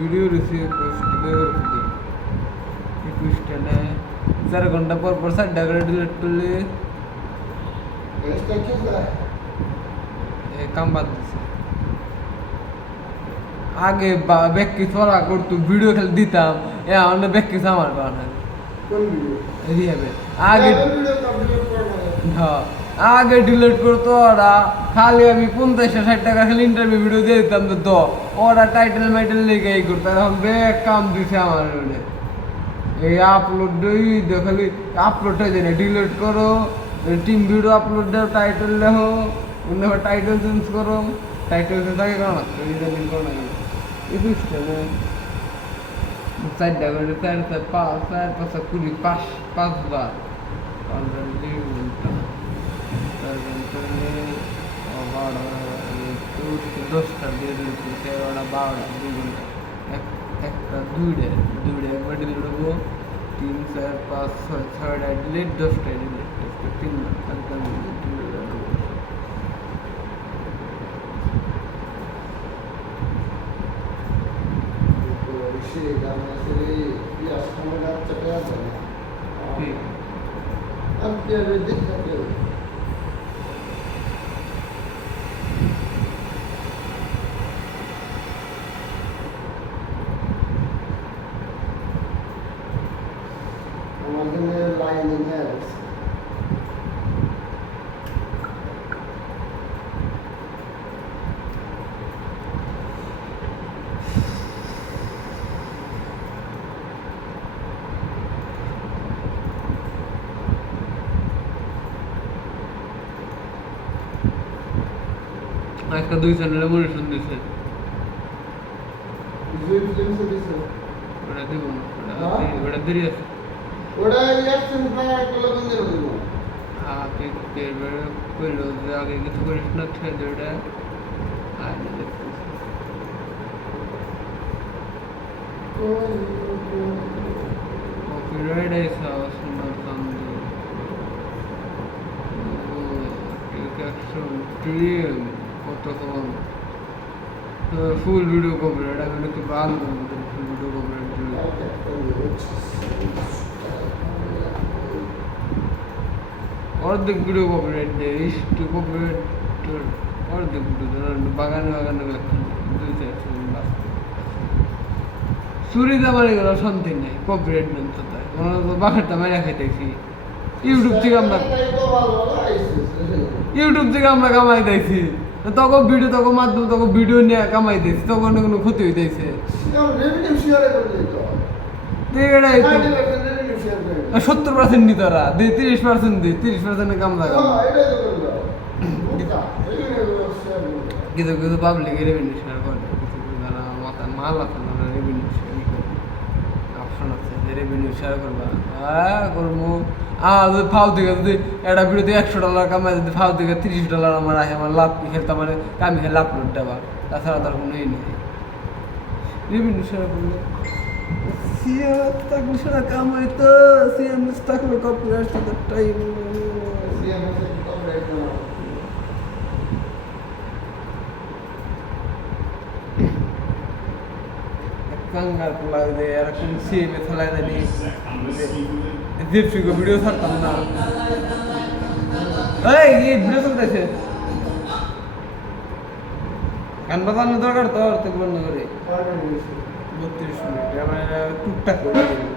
Video রয়েছে একুশ একুশটা চার ঘণ্টা পর পর চারটা করে ডিলিট করলে কাম বাদ দিছে আগে ব্যাকি ছড়া করতো ভিডিও খেলে দিতাম এ আমার ব্যাকি আমার? রিহাবে আগে. হ্যাঁ আগে ডিলিট করতো ওরা। খালি আমি পঞ্চাশ ষাট টাকা খালি ইন্টারভিউ ভিডিও দিয়ে দিতাম, তো তো ওরা টাইটেল মাইটেল লেগে এই করতো। এখন ব্যাক কাম দিছে আমার এই আপলোড দই খালি আপলোড হয়ে যায় ডিলিট করো টিম ভিডিও আপলোড দাও টাইটেল লেখো, অন্য টাইটেল চেঞ্জ করো। টাইটেল চেঞ্জ আগে করো না রিজাল্ট করো না একুশটা না? চারটা করে চার চার, পাঁচ চার, পাঁচ, কুড়ি, পাঁচ, পাঁচবার। অলরেডি দশটা দিয়ে দিয়েছি এগারোটা বারোটা দুই ঘন্টা এক একটা দুইটা দুইটা একবার ডিলিট করবো তিন চার পাঁচ ছয় ছয়টা ডিলিট দশটা ডিলিট তিন ঘন্টা Chega, mas ele ia achar uma gata casa. ঠিক Ampia, ele deixa aquilo. আমাদের লাইনে নিয়ে আসছে একটা দুই চ্যানেলে মনে শুনতেছে বিজয় ফিল্ম সার্ভিস ওটা দিব না ওটা হ্যাঁ? দেরি- ওটা দেরি আছে ಒಡೆ ಎಷ್ಟು ರೂಪಾಯಿ ಹಾಕಲ್ಲ ಬಂದಿರ ನೀವು ಆಕೆ ಬೇಡ ಕೊಯ್ಲೋದು ಆಗ ಇದ್ಕೊಂಡು ಬೇಡ ಆಗಿದೆ ఒక ఇరవై డేస్ అవసరం పడుతుంది కొత్తకోవాలి ఫుల్ వీడియో కోపరేట్ వీడియోకి బాగుంటుంది ఫుల్ వీడియో కోపరేట్ অর্ধেক ভিডিও কপিরাইট দেয় ইস্টু কপিরাইট অর্ধেক ভিডিও বাগানে বাগানে দুই চার চুরিতে মারি গেল শান্তি নেই কপিরাইট নেন তো তাই। মনে হতো বাগানটা মারা খাইতেছি। ইউটিউব থেকে আমরা ইউটিউব থেকে আমরা কামাই দিয়েছি তখন ভিডিও তখন মাধ্যম তখন ভিডিও নিয়ে কামাই দিয়েছি তখন কোনো ক্ষতি হইতেছে। এটাই তো। সত্তর পার্সেন্ট নি তোরা। দুই তিরিশ পার্সেন্ট দি তিরিশ পার্সেন্ট কাম লাগা কিছু কিছু পাবলিক রেভিনিউ শেয়ার করে। যারা মাথা মাল আছে না রেভিনিউ শেয়ার অপশন আছে যে রেভিনিউ শেয়ার করবা। হ্যাঁ করব। আর যদি ফাউ থেকে যদি একটা ভিডিওতে একশো ডলার কামাই যদি ফাউ থেকে তিরিশ ডলার আমার আসে আমার লাভ কি? খেলতে মানে কামি খেলে আপলোড দেওয়া। তাছাড়া তার কোনো ই নেই। রেভিনিউ শেয়ার করলে সিএম থাকলে সেটা কামাইতো সিএম থাকলে কপিরাইট সাথে টাইম কাঙ্গাল পোলা যে এরকম সিএমে ফেলায় জানি দীপশিকে ভিডিও ছাড়তাম না এই এই ভিডিও চলতেছে গান বাজানোর দরকার তো আর তো বন্ধ করে বত্রিশ মিনিট আমরা টুকটাক করে।